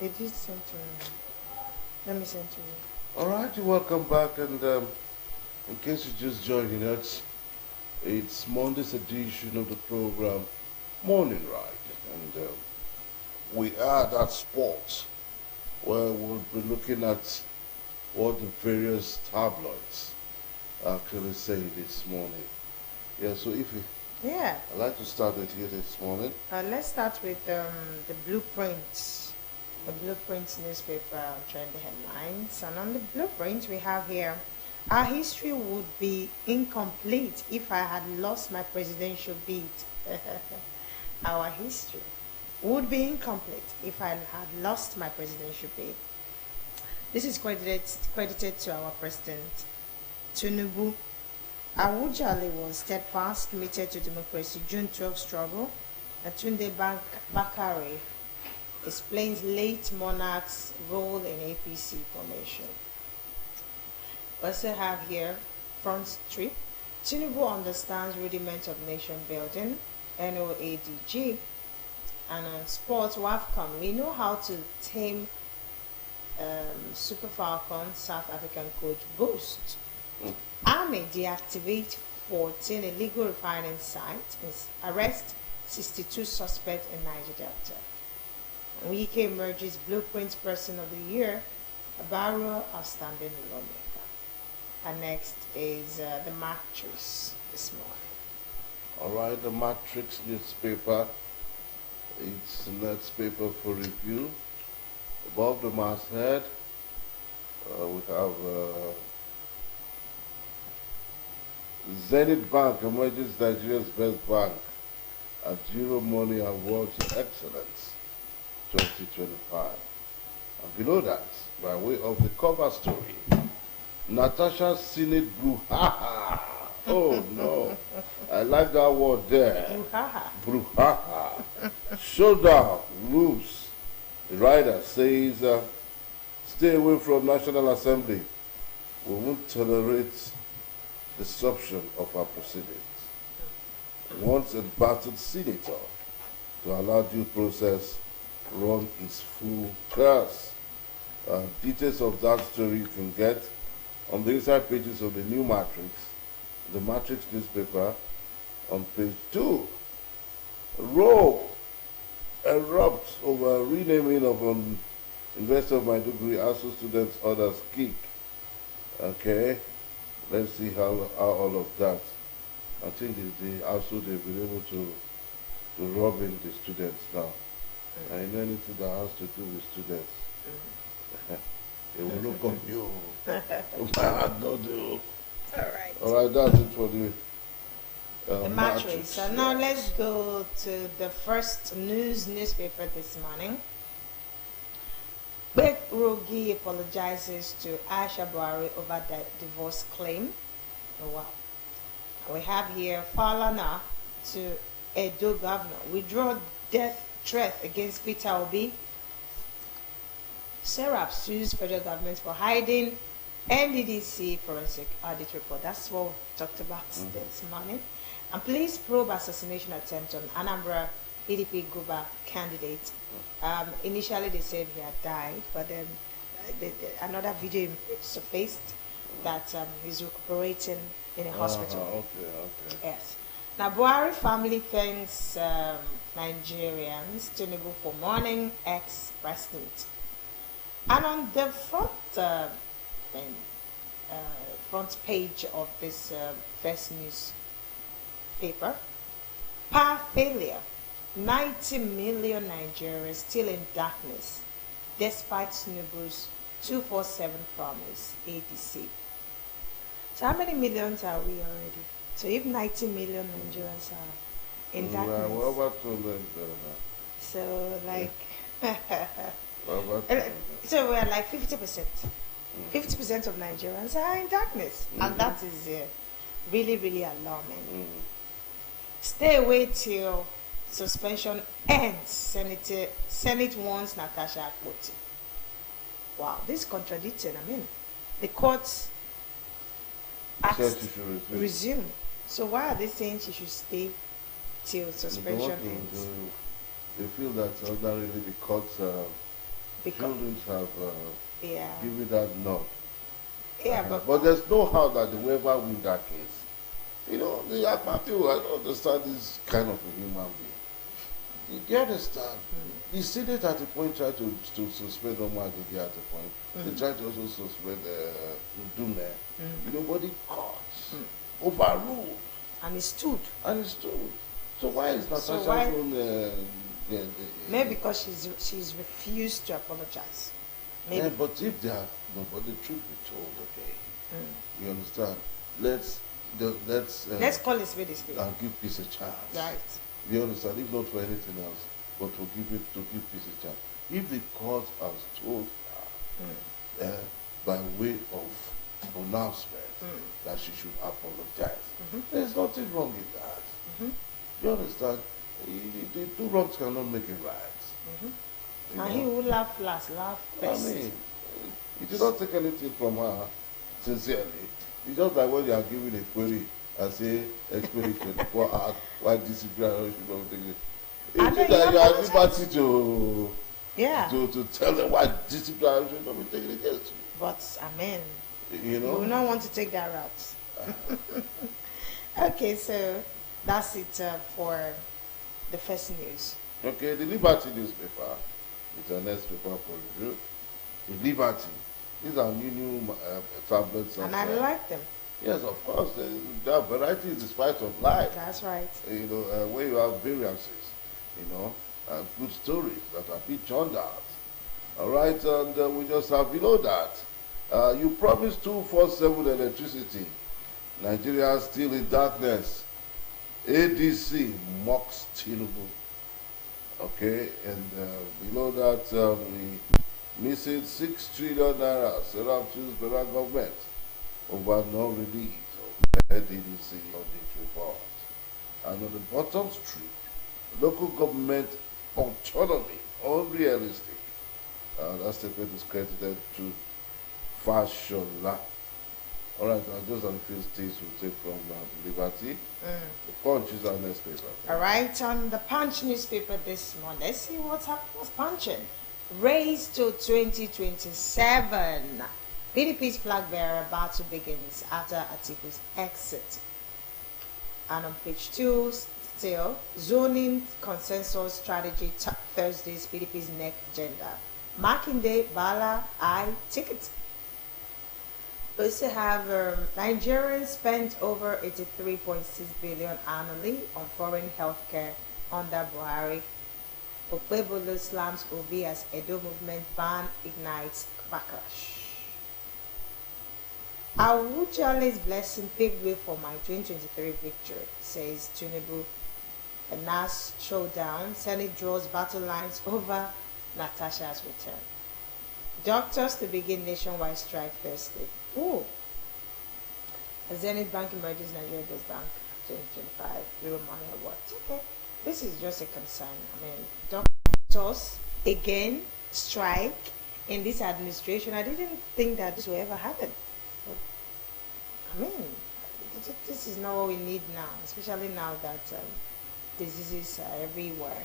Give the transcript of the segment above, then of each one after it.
It did send to me. Let me send to you. All right, you're welcome back. And in case you're just joining us, it's Monday's edition of the program Morning Ride. And we are at sports where we'll be looking at what the various tabloids actually say this morning. Yeah, so if you, Yeah. I'd like to start with here this morning. Let's start with the Blueprint. The Blueprint newspaper trend headlines. And on the Blueprint, we have here: our history would be incomplete if I had lost my presidential bid. Our history would be incomplete if I had lost my presidential bid. This is credited to our president, Tinubu. Awujale was steadfast, committed to democracy. June 12 struggle. And Tunde Bakare explains late monarch's role in APC formation. We also have here front strip. Tinubu understands rudiments of nation building. NOADG. And on sports, WAFCON, we know how to tame Super Falcons, South African coach Boost. Army deactivate 14 illegal refining sites, arrest 62 suspects in Niger Delta. Wike emerges Blueprint Person of the Year, a Barrow outstanding lawmaker. And next is the Matrix this morning. All right, the Matrix newspaper. It's the next paper for review. Above the masthead, we have Zenith Bank emerges Nigeria's best bank at Zero Money Award to Excellence 2025. And below that, by way of the cover story, Natasha's Senate brouhaha. Oh no, I like that word there. Brouhaha. Brouhaha. Showdown looms. The rider says, stay away from National Assembly. We won't tolerate disruption of our proceedings. Wants a battered senator to allow due process run its full course. Details of that story you can get on the inside pages of the new Matrix, the Matrix newspaper, on page 2. Row erupts over renaming of University of Maiduguri, ASU students, others kick. Okay, let's see how all of that. I think the ASU they've been able to rob in the students now. And anything that has to do with students, it will look on you. No do. All right. All right, that's it for The Matrix. So now let's go to the first newspaper this morning. Bek Rogi apologizes to Aisha Buhari over the divorce claim. Oh wow. We have here Falana to Edo governor. Withdraw death threat against Peter Obi. Serap sues federal government for hiding NDDC forensic audit report. That's what we talked about this morning. And police probe assassination attempt on Anambra PDP Guba candidate. Initially they said he had died, but then another video surfaced that he's recuperating in a hospital. Okay. Yes. Now Buhari family thanks Nigerians, Tinubu for mourning ex-president. And on the front page of this first newspaper, power failure, 90 million Nigerians still in darkness, despite Tinubu's 247 promise, ADC. So how many millions are we already? So if 90 million Nigerians are in darkness, What about 200? so like, What about so we're like 50%. 50% of Nigerians are in darkness, and that is really, really alarming. Stay away till suspension ends. Senate wants Natasha Akpoti. Wow, this is contradicting. I mean, the courts asked resume. So why are they saying she should stay till suspension ends? They feel that ordinarily the courts Because Feelings have yeah, given that nod. yeah, but But there's no how that the whoever win that case. You know, the Akpa people, I don't understand this kind of a human being. You understand? The Senate at the point tried to suspend Omar Gigi at the point. They tried to also suspend Dume. Nobody caught, overruled, and he stood. and it's true. So why is So Natasha's why? own? Maybe because she's refused to apologize. Maybe. Yeah, but if they are, no, but the truth be told, okay, you understand? Let's Let's call it spade a spade. and give peace a chance. Right. You understand? If not for anything else, but to give peace a chance. If the court has told her by way of pronouncement that she should apologize, there's nothing wrong in that. You understand? The two wrongs cannot make it right. You And know? he who laugh last, laugh I best. mean, you did not take anything from her, sincerely. It's just like when you are giving a query and say, explain it 24 hours, why discipline should not take it. And It's then just that you you are at apologize. liberty to, Yeah. to tell them why discipline should not be taken against But amen. you. You You will know? not want to take that route. Okay, so that's it for the first news. Okay, the Liberty newspaper is our next paper for review. The Liberty. These are new tablets. And I like them. Yes, of course. There are varieties in spite of life. That's right. Where you have variances, good stories that are being churned out. All right, and we just have below that. You promised 247 electricity. Nigeria still in darkness. ADC mocks Tinubu. Okay, and below that, we missing 6 trillion naira Sarah choose federal government over non-release of ADC on this report. And on the bottom strip, local government autonomy, unrealistic. That statement is credited to Fashola. All right, those are the few things we take from Liberty. The Punch is our next paper. All right, on the Punch newspaper this morning, let's see what's punching. Raised to 2027. PDP's flag bearer battle begins after Atiku's exit. And on page 2, still, zoning consensus strategy Thursday's PDP's next agenda. Makinde, Bala, I ticket. We also have Nigerians spent over 83.6 billion annually on foreign healthcare under Buhari. Okpebolo slams Obi as Edo movement ban ignites backlash. Awujale's blessing paved way for my 2023 victory, says Tinubu. A NAS showdown, Senate draws battle lines over Natasha's return. Doctors to begin nationwide strike Thursday. Ooh. Zenith Bank emerges Nigeria goes bank 2025 Euro Money Award. Okay. This is just a concern. I mean, doctors again strike in this administration. I didn't think that this will ever happen. I mean, this is not what we need now, especially now that diseases are everywhere.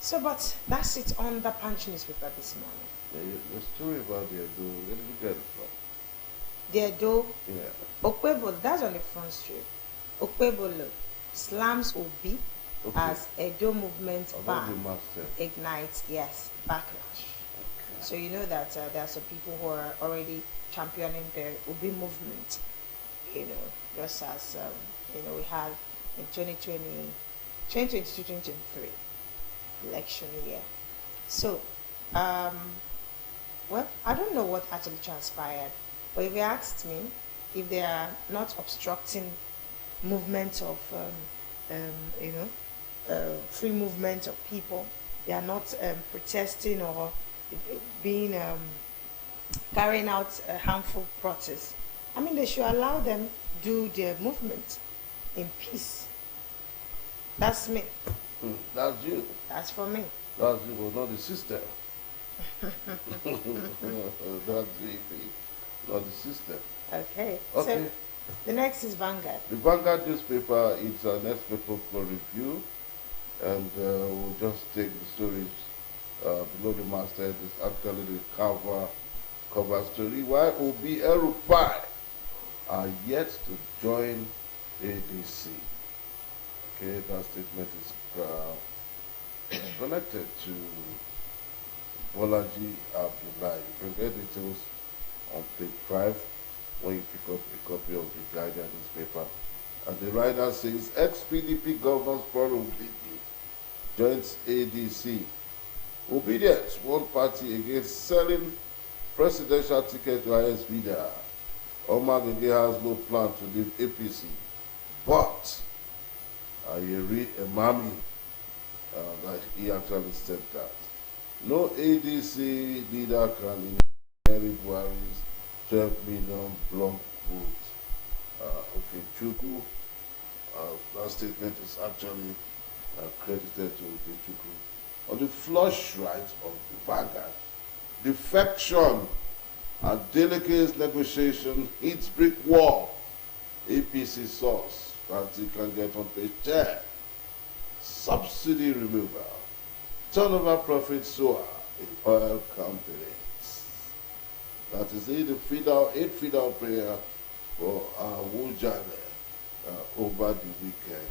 So, but that's it on the Punch newspaper this morning. The story about the Edo, where did you get it from? The Edo, Yeah. Okpebolo, that's on the front street. Okpebolo slams Obi Okay. as Edo movement About the ban master. ignites, yes, backlash. Okay. So you know that there are some people who are already championing the Obi movement. Just as we had in 2020, 2022, 2023 election year. So, well, I don't know what actually transpired, but if you asked me, if they are not obstructing movement of, free movement of people, they are not protesting or being carrying out a harmful protest. I mean, they should allow them do their movement in peace. That's me. That's you. That's for me. That's you, but not the system. That's not the system. Okay. Okay. So the next is Vanguard. The Vanguard newspaper is our next paper for review, and we'll just take the stories below the masthead is actually the cover story. Why Obi El-Rufai are yet to join ADC. Okay, that statement is connected to Bolaji Abdullahi. You can get details on page 5 when you pick up a copy of the Guardian newspaper. And the writer says, ex-PDP Governors Forum joins ADC. Obedience, one party against selling presidential ticket to IS leader. Omar Gege has no plan to leave APC. But Ayeri Emami, that he actually said that. No ADC leader can inherit Buhari's 12 million blunt votes. Okay, Chuku, that statement is actually credited to Chuku. On the flush right of the Vanguard, defection and delegates negotiation hits brick wall. APC source that you can get on page 10. Subsidy removal. Turnover profit soar in oil companies. That is it, the eight-feed-out prayer for Wujale over the weekend.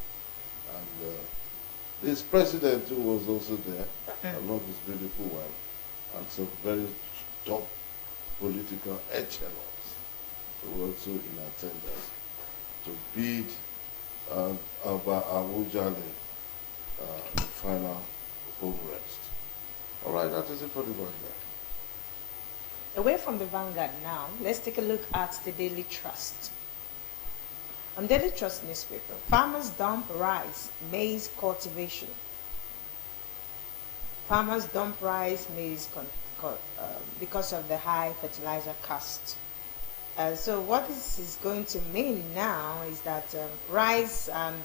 And this president who was also there, along his beautiful wife, and some very top political echelons who were also in attendance to bid about Wujale the final home rest. All right, that is it for the Vanguard. Away from the Vanguard now, let's take a look at the Daily Trust. On Daily Trust newspaper, farmers dump rice, maize cultivation. Farmers dump rice, maize because of the high fertilizer cost. So what this is going to mean now is that rice and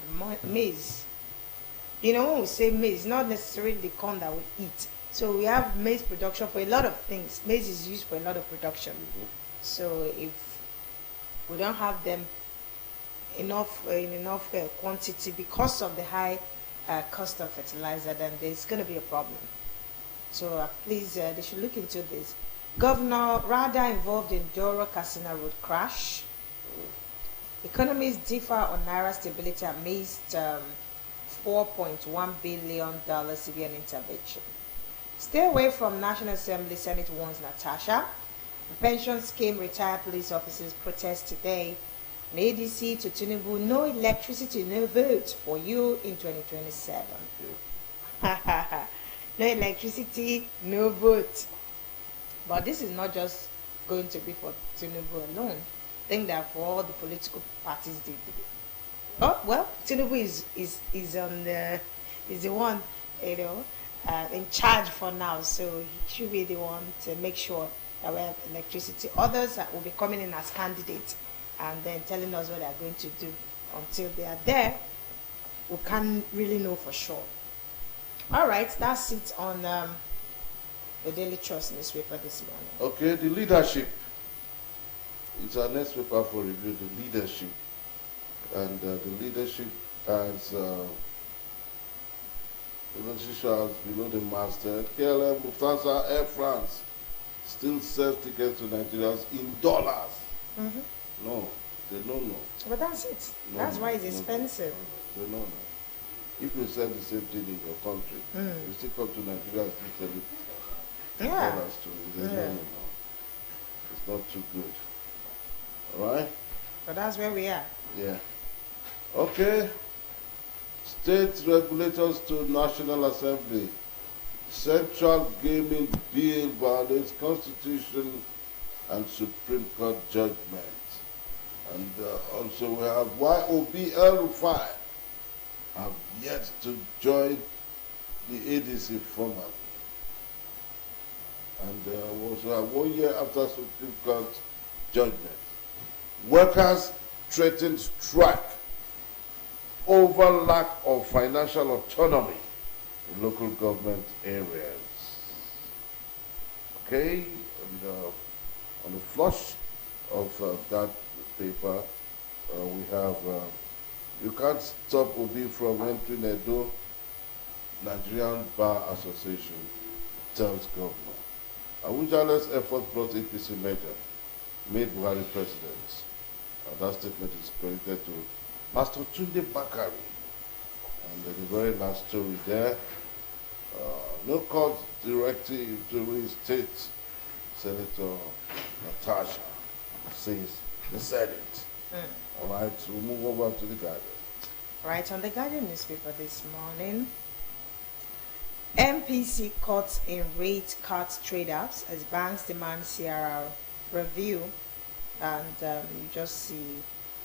maize, when we say maize, not necessarily the corn that we eat. So we have maize production for a lot of things. Maize is used for a lot of production. So if we don't have them in enough quantity because of the high cost of fertilizer, then there's going to be a problem. So please, they should look into this. Governor Rada involved in Doro Casino road crash. Economists differ on Naira stability amidst $4.1 billion CBN intervention. Stay away from National Assembly, Senate warns Natasha. The pension scheme retired police officers protest today. An ADC to Tinubu, no electricity, no vote for you in 2027. No electricity, no vote. But this is not just going to be for Tinubu alone. I think that for all the political parties, oh well, Tinubu is the one, in charge for now. So he should be the one to make sure that we have electricity. Others will be coming in as candidates and then telling us what they are going to do. Until they are there, we can't really know for sure. All right, that's it on the Daily Trust newspaper this morning. Okay, the leadership. It's our next paper for review, the leadership. And the leadership has officials below the masthead. KLM, Lufthansa, Air France still sells tickets to Nigerians in dollars. No, they don't know. But that's it. No, that's why it's expensive. They don't know. If you sell the same thing in your country, you still come to Nigeria and still sell it. Yeah. They don't know. It's not too good. All right? But that's where we are. Yeah. Okay. State regulators to National Assembly. Central gaming bill violates Constitution and Supreme Court judgment. And also we have YOB El-Rufai have yet to join the ADC formally. And also have 1 year after Supreme Court judgment. Workers threatened strike over lack of financial autonomy in local government areas. Okay, and on the flush of that paper, we have you can't stop Obi from entering Edo Nigerian Bar Association. tells governor. Awujale's effort brought APC measure, made Buhari president. That statement is credited to Pastor Tunde Bakari. And the very last story there, no court directive to reinstate Senator Natasha, says the Senate. All right, so we'll move over to the Guardian. Right, on the Guardian newspaper this morning, MPC cuts in rate cut trade-offs as banks demand CRR review. And you just see,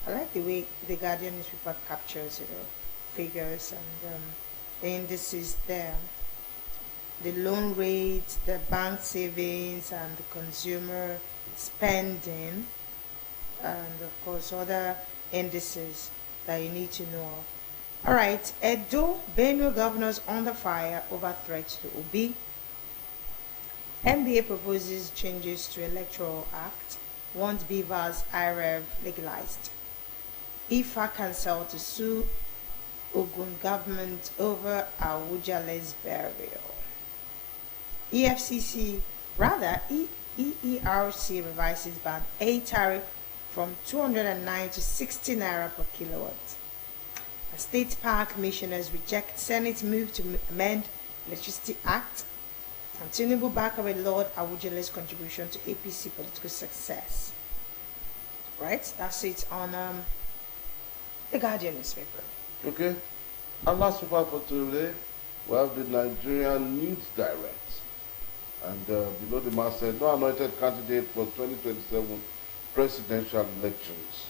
I like the way the Guardian newspaper captures, figures and the indices there. The loan rates, the bank savings, and the consumer spending, and of course other indices that you need to know of. All right, Edo, Benue governors under fire over threats to Obi. NBA proposes changes to Electoral Act, wants Beavers IREV legalized. IFA cancelled to sue Ogun government over Awujale's burial. EERC revises ban A tariff from 209 to 60 naira per kilowatt. A state park commissioners reject Senate move to amend Electricity Act. And Tinubu Bakare Lord Awujale's contribution to APC political success. Right, that's it on the Guardian newspaper. Okay, and last paper for today, we have the Nigerian News Direct. And below the mast said, no anointed candidate for 2027 presidential elections,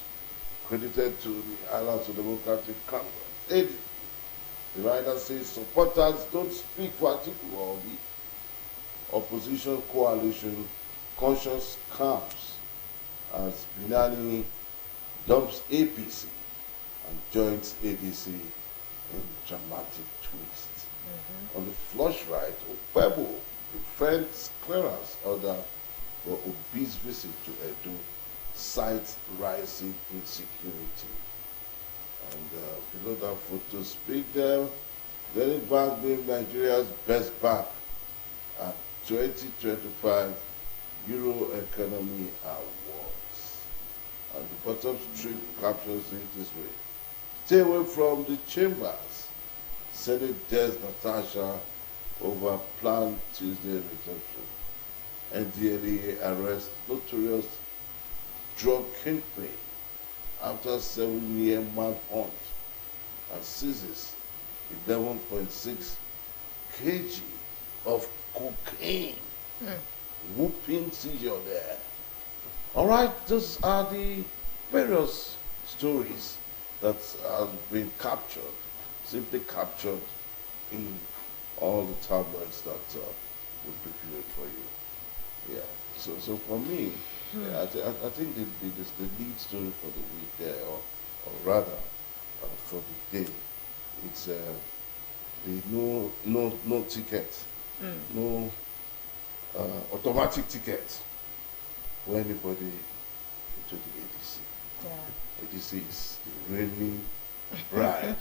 credited to the Alliance of Democratic Congress. ADC. The writer says supporters don't speak for Atiku or the opposition coalition conscious camps as Binani dumps APC and joins ADC in dramatic twist. On the flush right, Opebo defends clearance order for Obi's visit to Edo, cites rising insecurity. And below that photo speak there, Zenith Bank named Nigeria's best bank at 2025 Euro Economy Awards. And the bottom strip captions it this way: stay away from the chambers. Senate dares Natasha over planned Tuesday reception. NDLEA arrests notorious drug kingpin after 7-year manhunt and seizes 11.6 kg of cocaine. Whooping seizure there. All right, those are the various stories that have been captured, simply captured in all the tabloids that we prepared for you. Yeah. So for me, yeah, I think the lead story for the week there, or rather for the day, it's the no ticket, no automatic ticket for anybody into the ADC. Yeah. ADC is the reigning bride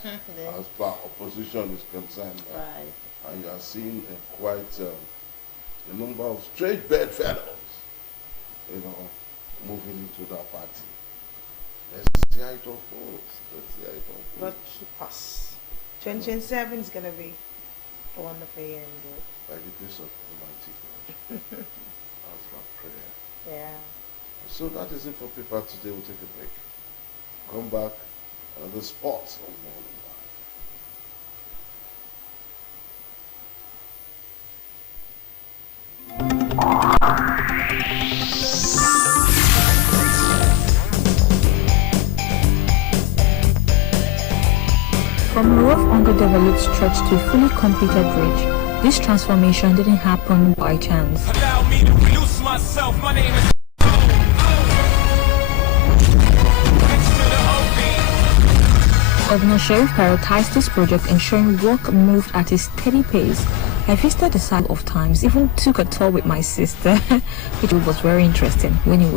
as far opposition is concerned. Right. And you are seeing quite a number of straight bedfellows, moving into that party. Let's see how it unfolds. God keep us. 2027 is going to be a wonderful year indeed. By the grace of Almighty God. That's my prayer. Yeah. So that is it for paper today. We'll take a break. Come back on the sports on Monring. From a rough underdeveloped stretch to a fully completed bridge, this transformation didn't happen by chance. Allow me to introduce myself. My name is Governor Sheriff prioritized this project, ensuring work moved at a steady pace. I visited the site of times, even took a tour with my sister, which was very interesting when it was